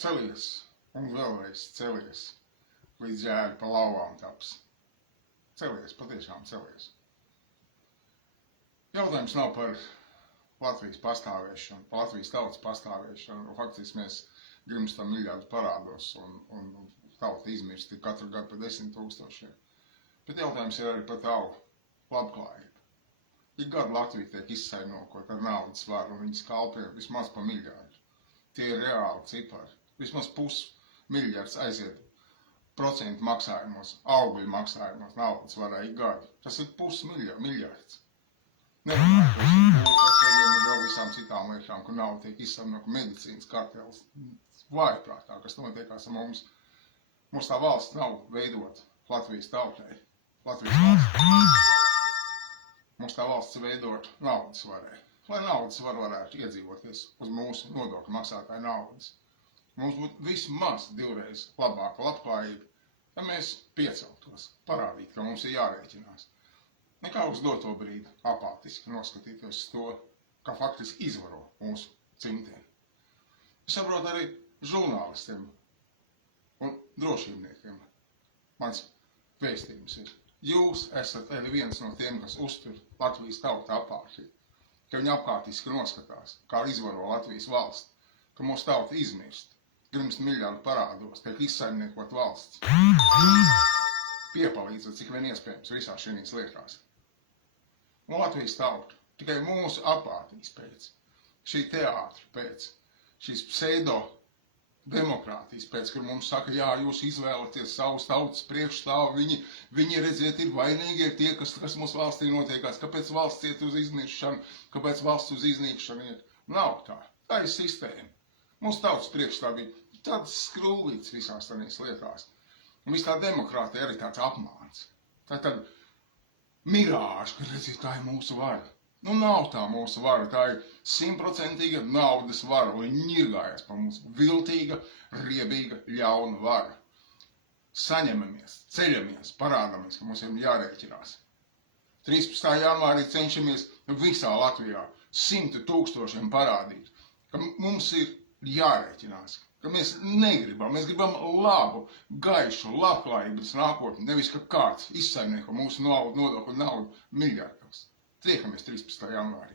Celies un vēlreiz celies, līdz ģēri pa lauvām taps. Celies, patiešām celies. Jautājums nav par Latvijas pastāvēšanu, par Latvijas tautas pastāvēšanu. Faktiski mēs grimstam miljardu parādos un tauta izmirst katru gadu par 10 000. Bet jautājums ir arī par tavu labklājību. Ik gadu Latvija tiek izsaimniekot ar naudas varu un viņas kalpē vismaz pa miljardu. Tie ir reāli cipari. Vismaz pusmiljards aiziet procentu maksājumos, augļu maksājumos, naudas varā ik gadu. Tas ir pusmiljards. Nerunājot par vēl visām citām lietām, kur nauda tiek izsaimniekota medicīnas kartelis. Vājprātā, kas notiekās ar mums. Mums tā valsts nav veidota Latvijas tautai. Latvijas valsts. Mums tā valsts ir veidota naudas varē. Lai naudas varētu iedzīvoties uz mūsu nodokļu maksātāju naudas. Mums būtu vismaz divreiz labāka labklājība, ja mēs pieceltos, parādītu, ka mums ir jārēķinās. Nekā uz doto brīdi apātiski noskatīties uz to, kā faktiski izvaro mūsu cimteni. Es saprotu arī žurnālistiem un drošībniekiem. Mans vēstījums ir, jūs esat arī viens no tiem, kas uztur Latvijas tautu apātiju, ka viņi apkārtiski noskatās, kā izvaro Latvijas valsti, ka mūsu tauta izmirst, grimst miljardu parādos, tiek izsaimniekot valsts. Piepalīdzat, cik vien iespējams visās šīs lietās. Un Latvijas tauta tikai mūsu apātijas pēc, šī teātra pēc, šīs pseido demokrātijas pēc, kur mums saka, jā, jūs izvēlaties savus tautas priekšstāvu, viņi redziet, ir vainīgie tie, kas mūsu valstī notiekās, kāpēc valsts iet uz izmiršanu, kāpēc valsts uz iznīkšanu iet. Nav tā. Tā ir sistēma. Mūsu tautas priekšstāvi ir tāds skrūlīts visās tādās lietās. Un viss tā demokrātija arī tāds apmāns. Tā ir tāda mirāža, ka redziet, tā ir mūsu vara. Nu, nav tā mūsu vara, tā ir 100% naudas vara, un viņi ņirgājas pa mums. Viltīga, riebīga, ļauna vara. Saņemamies, ceļamies, parādamies, ka mums ir jārēķinās. 13. janvārī cenšamies visā Latvijā 100 000 parādīt, ka mums ir jārēķinās, ka mēs negribam, mēs gribam labu, gaišu, labklājības nākotni, nevis ka kāds izsaimnieko mūsu nodokļu naudu miljardos. Tiekamies 13. janvārī.